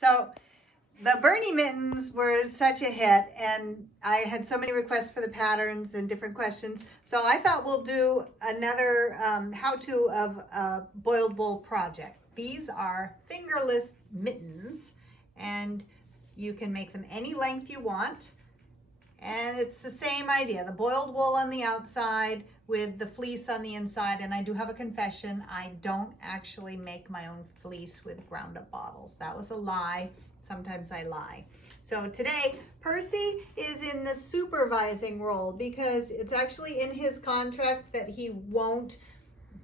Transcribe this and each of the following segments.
So the Bernie mittens were such a hit, and I had so many requests for the patterns and different questions. So I thought we'll do another how-to of a boiled wool project. These are fingerless mittens, and you can make them any length you want. And it's the same idea, the boiled wool on the outside with the fleece on the inside. And I do have a confession, I don't actually make my own fleece with ground up bottles. That was a lie. Sometimes I lie. So today, Percy is in the supervising role because it's actually in his contract that he won't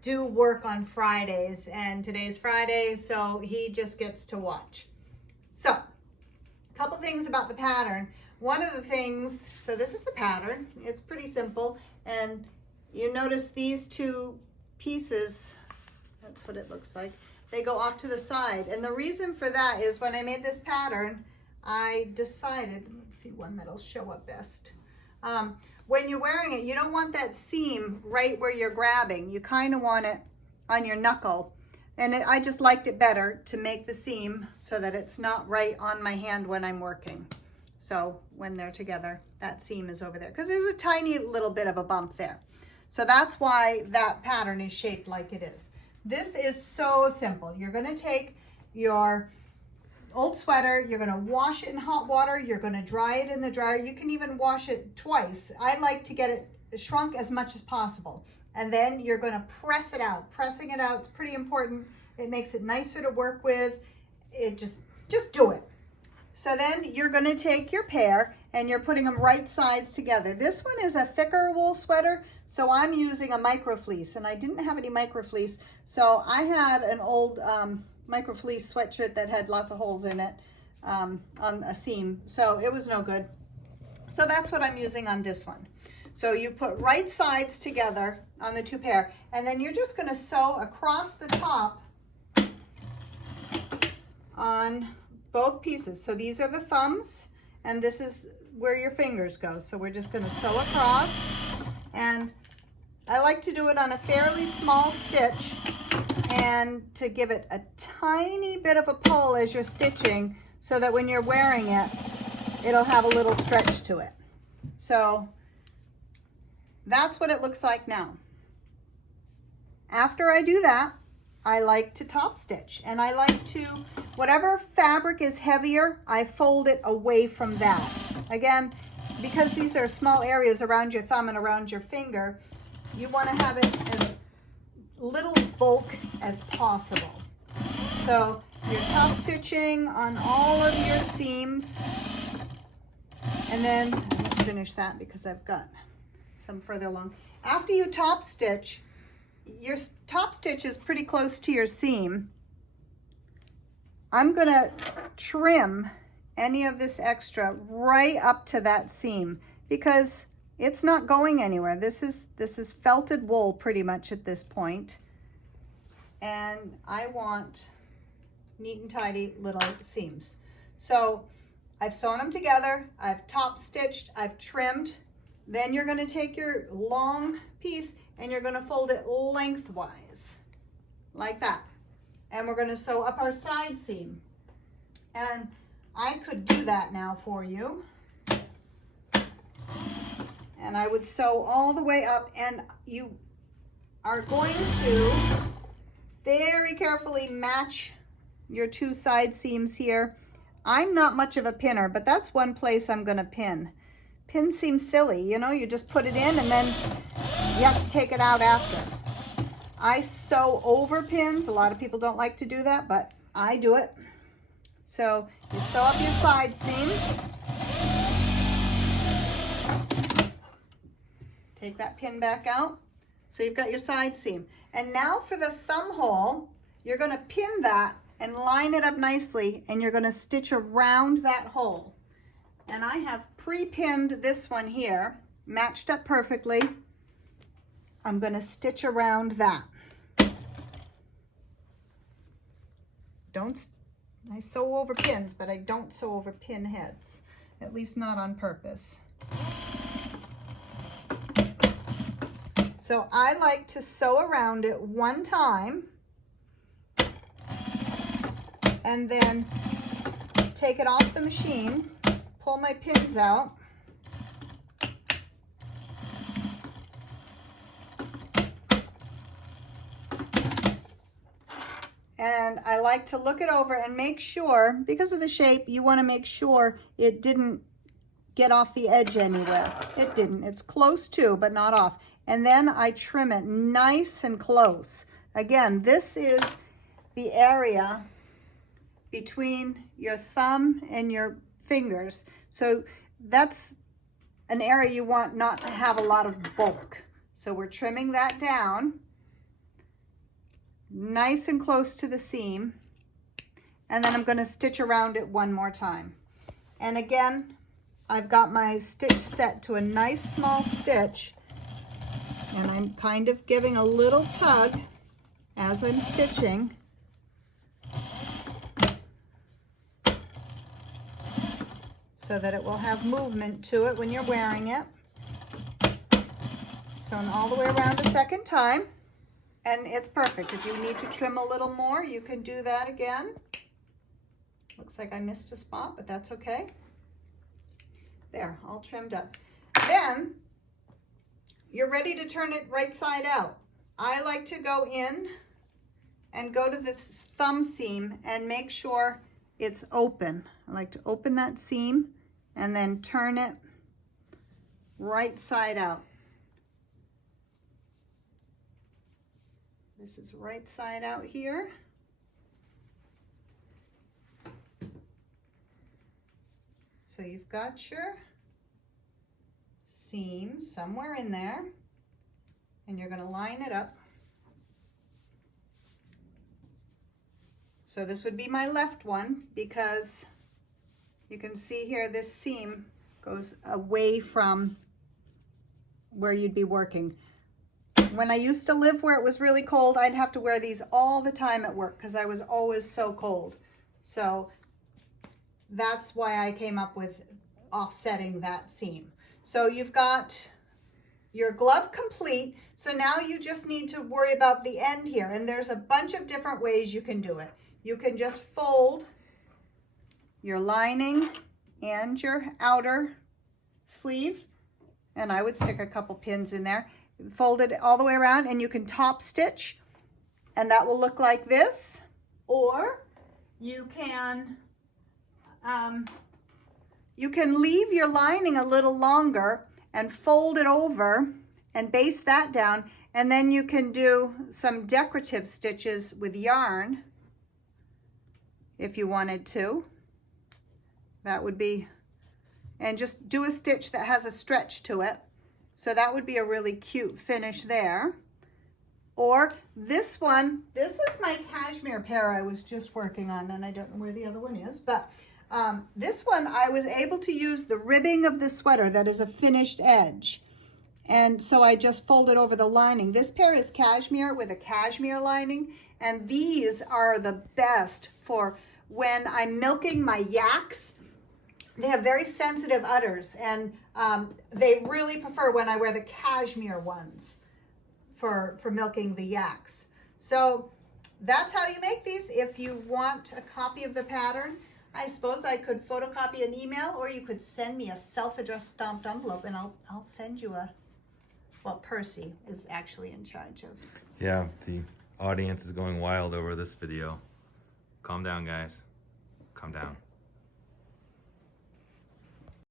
do work on Fridays. And today's Friday, so he just gets to watch. So, a couple things about the pattern. One of the things, so this is the pattern. It's pretty simple. And you notice these two pieces, that's what it looks like. They go off to the side. And the reason for that is when I made this pattern, I decided, let's see one that'll show up best. When you're wearing it, you don't want that seam right where you're grabbing. You kind of want it on your knuckle. And I just liked it better to make the seam so that it's not right on my hand when I'm working. So when they're together, that seam is over there because there's a tiny little bit of a bump there. So that's why that pattern is shaped like it is. This is so simple. You're going to take your old sweater, you're going to wash it in hot water, you're going to dry it in the dryer. You can even wash it twice. I like to get it shrunk as much as possible. And then you're going to press it out. Pressing it out is pretty important. It makes it nicer to work with. It just do it. So then you're going to take your pair and you're putting them right sides together. This one is a thicker wool sweater, so I'm using a micro fleece, and I didn't have any micro fleece, so I had an old micro fleece sweatshirt that had lots of holes in it on a seam, so it was no good. So that's what I'm using on this one. So you put right sides together on the two pair, and then you're just going to sew across the top on both pieces. So these are the thumbs, and this is where your fingers go. So we're just going to sew across, and I like to do it on a fairly small stitch and to give it a tiny bit of a pull as you're stitching so that when you're wearing it, it'll have a little stretch to it. So that's what it looks like now. After I do that, I like to top stitch, and I like to, whatever fabric is heavier, I fold it away from that. Again, because these are small areas around your thumb and around your finger, you want to have it as little bulk as possible. So you're top stitching on all of your seams, and then let's finish that because I've got some further along. After you top stitch, your top stitch is pretty close to your seam. I'm going to trim any of this extra right up to that seam because it's not going anywhere. This is felted wool pretty much at this point. And I want neat and tidy little seams. So I've sewn them together, I've top stitched, I've trimmed. Then you're going to take your long piece and you're going to fold it lengthwise like that. And we're going to sew up our side seam. And I could do that now for you. And I would sew all the way up, and you are going to very carefully match your two side seams here. I'm not much of a pinner, but that's one place I'm going to pin. Pins seem silly, you know, you just put it in and then you have to take it out after. I sew over pins. A lot of people don't like to do that, but I do it. So you sew up your side seam. Take that pin back out. So you've got your side seam. And now for the thumb hole, you're going to pin that and line it up nicely, and you're going to stitch around that hole. And I have pre-pinned this one here, matched up perfectly. I'm going to stitch around that. I sew over pins, but I don't sew over pin heads, at least not on purpose. So I like to sew around it one time and then take it off the machine, pull my pins out. And I like to look it over and make sure, because of the shape, you want to make sure it didn't get off the edge anywhere. It didn't. It's close to, but not off. And then I trim it nice and close. Again, this is the area between your thumb and your fingers. So that's an area you want not to have a lot of bulk. So we're trimming that down nice and close to the seam. And then I'm going to stitch around it one more time. And again, I've got my stitch set to a nice small stitch, and I'm kind of giving a little tug as I'm stitching. So that it will have movement to it when you're wearing it. Sewn all the way around a second time, and it's perfect. If you need to trim a little more, you can do that again. Looks like I missed a spot, but that's okay. There, all trimmed up. Then you're ready to turn it right side out. I like to go in and go to the thumb seam and make sure it's open. I like to open that seam and then turn it right side out. This is right side out here. So you've got your seam somewhere in there, and you're going to line it up. So this would be my left one, because you can see here this seam goes away from where you'd be working. When I used to live where it was really cold, I'd have to wear these all the time at work because I was always so cold. So that's why I came up with offsetting that seam. So you've got your glove complete. So now you just need to worry about the end here. And there's a bunch of different ways you can do it. You can just fold your lining and your outer sleeve. And I would stick a couple pins in there. Fold it all the way around, and you can top stitch, and that will look like this. Or you can leave your lining a little longer and fold it over and baste that down, and then you can do some decorative stitches with yarn if you wanted to. That would be, and just do a stitch that has a stretch to it. So that would be a really cute finish there. Or this one, this was my cashmere pair I was just working on, and I don't know where the other one is, but this one I was able to use the ribbing of the sweater that is a finished edge. And so I just folded over the lining. This pair is cashmere with a cashmere lining, and these are the best for when I'm milking my yaks. They have very sensitive udders, and they really prefer when I wear the cashmere ones for milking the yaks. So that's how you make these. If you want a copy of the pattern, I suppose I could photocopy an email, or you could send me a self-addressed stamped envelope, and I'll send you a, well, Percy is actually in charge of. Yeah, the audience is going wild over this video. Calm down, guys. Calm down.